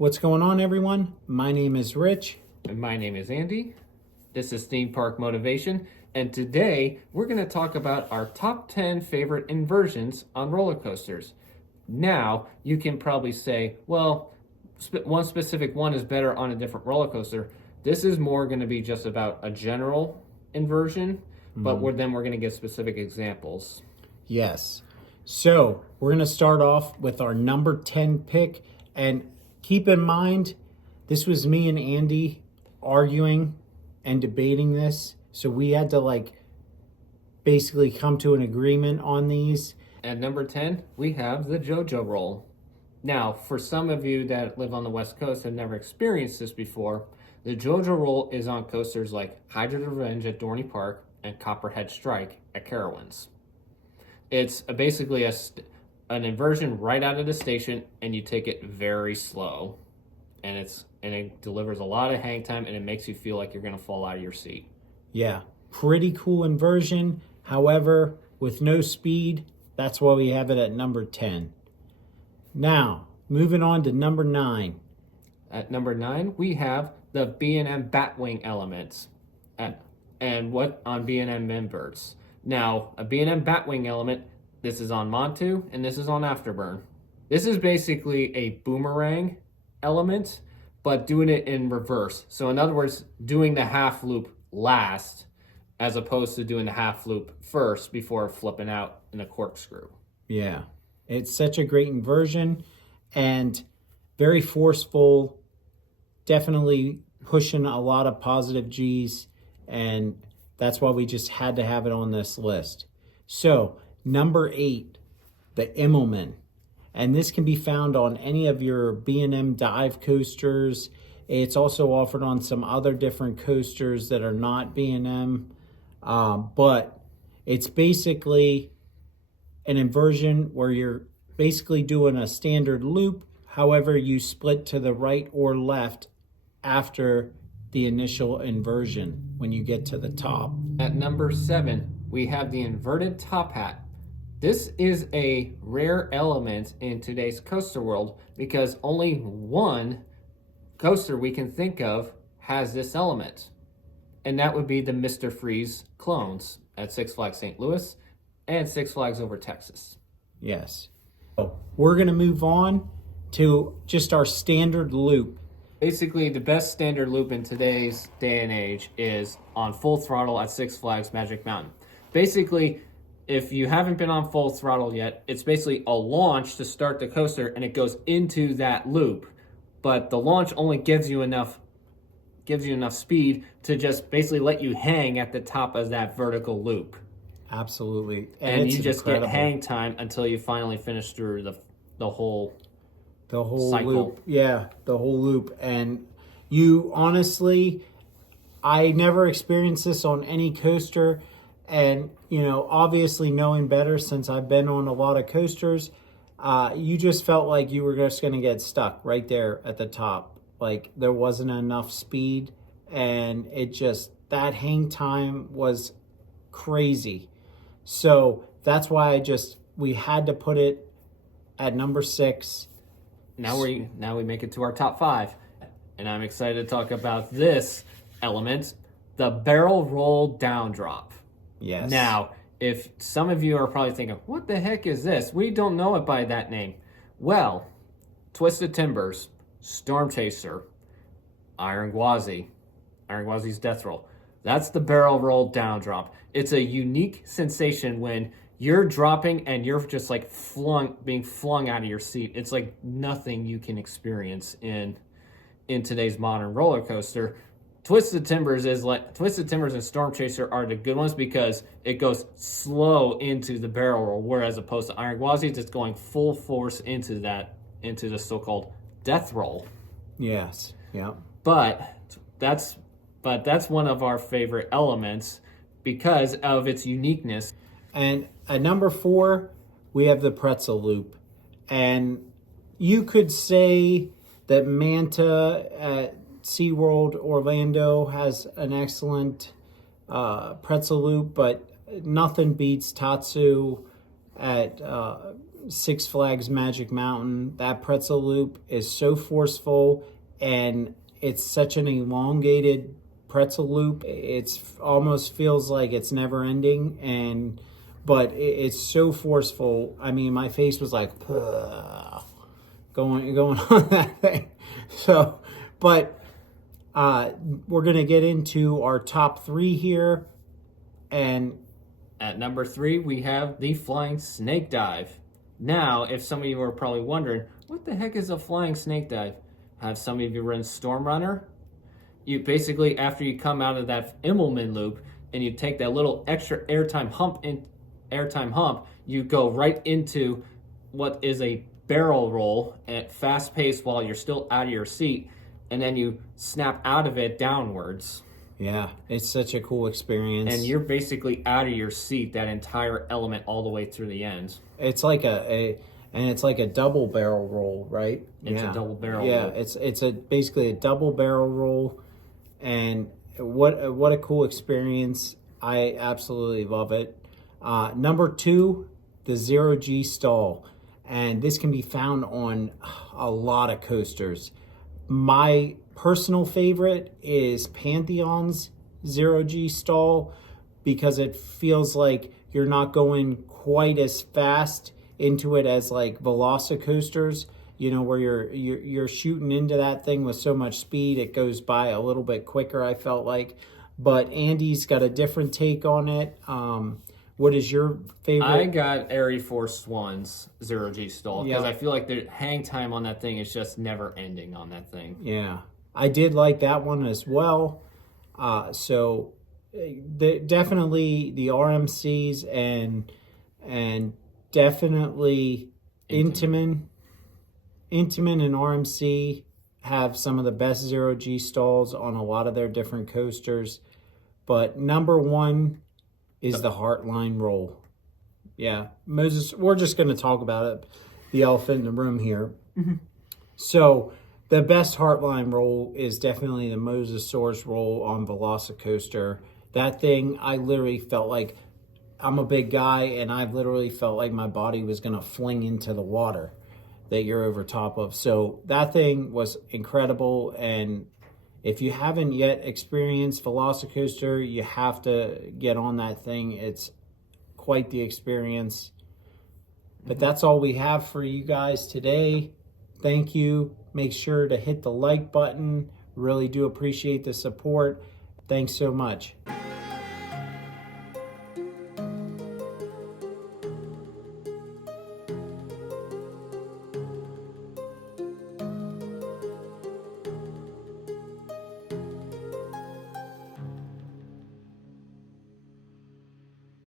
What's going on, everyone? My name is Rich. And my name is Andy. This is Theme Park Motivation. And today we're going to talk about our top 10 favorite inversions on roller coasters. Now, you can probably say, well, one specific one is better on a different roller coaster. This is more going to be just about a general inversion, but then we're going to get specific examples. Yes. So we're going to start off with our number 10 pick. And keep in mind, this was me and Andy arguing and debating this. So we had to basically come to an agreement on these. At number 10, we have the JoJo roll. Now, for some of you that live on the West Coast and have never experienced this before, the JoJo roll is on coasters like Hydra's Revenge at Dorney Park and Copperhead Strike at Carowinds. It's basically an inversion right out of the station, and you take it very slow. And it delivers a lot of hang time, and it makes you feel like you're going to fall out of your seat. Yeah, pretty cool inversion. However, with no speed, that's why we have it at number 10. Now, moving on to number 9. At number 9, we have the B&M Batwing elements and what on B&M members. Now, a B&M Batwing element, this is on Montu and this is on Afterburn. This is basically a boomerang element, but doing it in reverse. So in other words, doing the half loop last as opposed to doing the half loop first before flipping out in a corkscrew. Yeah, it's such a great inversion and very forceful, definitely pushing a lot of positive G's, and that's why we just had to have it on this list. So number 8, the Immelman. And this can be found on any of your B&M dive coasters. It's also offered on some other different coasters that are not B&M. But it's basically an inversion where you're basically doing a standard loop. However, you split to the right or left after the initial inversion when you get to the top. At number 7, we have the inverted top hat. This is a rare element in today's coaster world because only one coaster we can think of has this element. And that would be the Mr. Freeze clones at Six Flags St. Louis and Six Flags Over Texas. Yes. So we're going to move on to just our standard loop. Basically, the best standard loop in today's day and age is on full throttle at Six Flags Magic Mountain. Basically, if you haven't been on full throttle yet, it's basically a launch to start the coaster and it goes into that loop. But the launch only gives you enough speed to just basically let you hang at the top of that vertical loop. Absolutely. And you just get hang time until you finally finish through the whole cycle. Loop. Yeah, the whole loop. And you honestly, I never experienced this on any coaster. And, obviously knowing better since I've been on a lot of coasters, you just felt like you were just going to get stuck right there at the top. Like there wasn't enough speed, and that hang time was crazy. So that's why we had to put it at number 6. Now we make it to our top 5. And I'm excited to talk about this element, the barrel roll down drop. Yes. Now, if some of you are probably thinking, what the heck is this? We don't know it by that name. Well, Twisted Timbers, Storm Chaser, Iron Gwazi's Death Roll. That's the barrel roll down drop. It's a unique sensation when you're dropping and you're just being flung out of your seat. It's like nothing you can experience in today's modern roller coaster. Twisted Timbers and Storm Chaser are the good ones because it goes slow into the barrel roll, whereas opposed to Iron Gwazi's, it's going full force into the so-called death roll. Yes. Yeah. But that's one of our favorite elements because of its uniqueness. And at number 4, we have the pretzel loop. And you could say that Manta at SeaWorld Orlando has an excellent pretzel loop, but nothing beats Tatsu at Six Flags Magic Mountain. That pretzel loop is so forceful, and it's such an elongated pretzel loop. It's almost feels like it's never ending, but it's so forceful. I mean, my face was like going on that thing. So, but we're gonna get into our top three here, and at number 3 we have the flying snake dive. Now, if some of you are probably wondering, what the heck is a flying snake dive? Have some of you run Storm Runner? You basically, after you come out of that Immelman loop and you take that little extra airtime hump, you go right into what is a barrel roll at fast pace while you're still out of your seat, and then you snap out of it downwards. Yeah, it's such a cool experience. And you're basically out of your seat that entire element all the way through the end. It's like it's like a double barrel roll, right? It's a double barrel roll. Yeah, it's basically a double barrel roll, and what a cool experience. I absolutely love it. Number 2, the 0G stall, and this can be found on a lot of coasters. My personal favorite is Pantheon's 0G stall, because it feels like you're not going quite as fast into it as like Velocicoasters, where you're shooting into that thing with so much speed, it goes by a little bit quicker, I felt like. But Andy's got a different take on it. What is your favorite? I got Air Force One's 0G stall, because Yeah. I feel like the hang time on that thing is just never ending on that thing. Yeah, I did like that one as well. Definitely the RMCs and definitely Intamin and RMC have some of the best 0G stalls on a lot of their different coasters. But number 1 is the Heartline roll. Yeah, Moses, we're just going to talk about it, the elephant in the room here. Mm-hmm. So the best Heartline roll is definitely the Mosasaurus roll on Velocicoaster. That thing, I literally felt like, I'm a big guy, and I've literally felt like my body was going to fling into the water that you're over top of. So that thing was incredible, and if you haven't yet experienced Velocicoaster, you have to get on that thing. It's quite the experience. But that's all we have for you guys today. Thank you. Make sure to hit the like button. Really do appreciate the support. Thanks so much.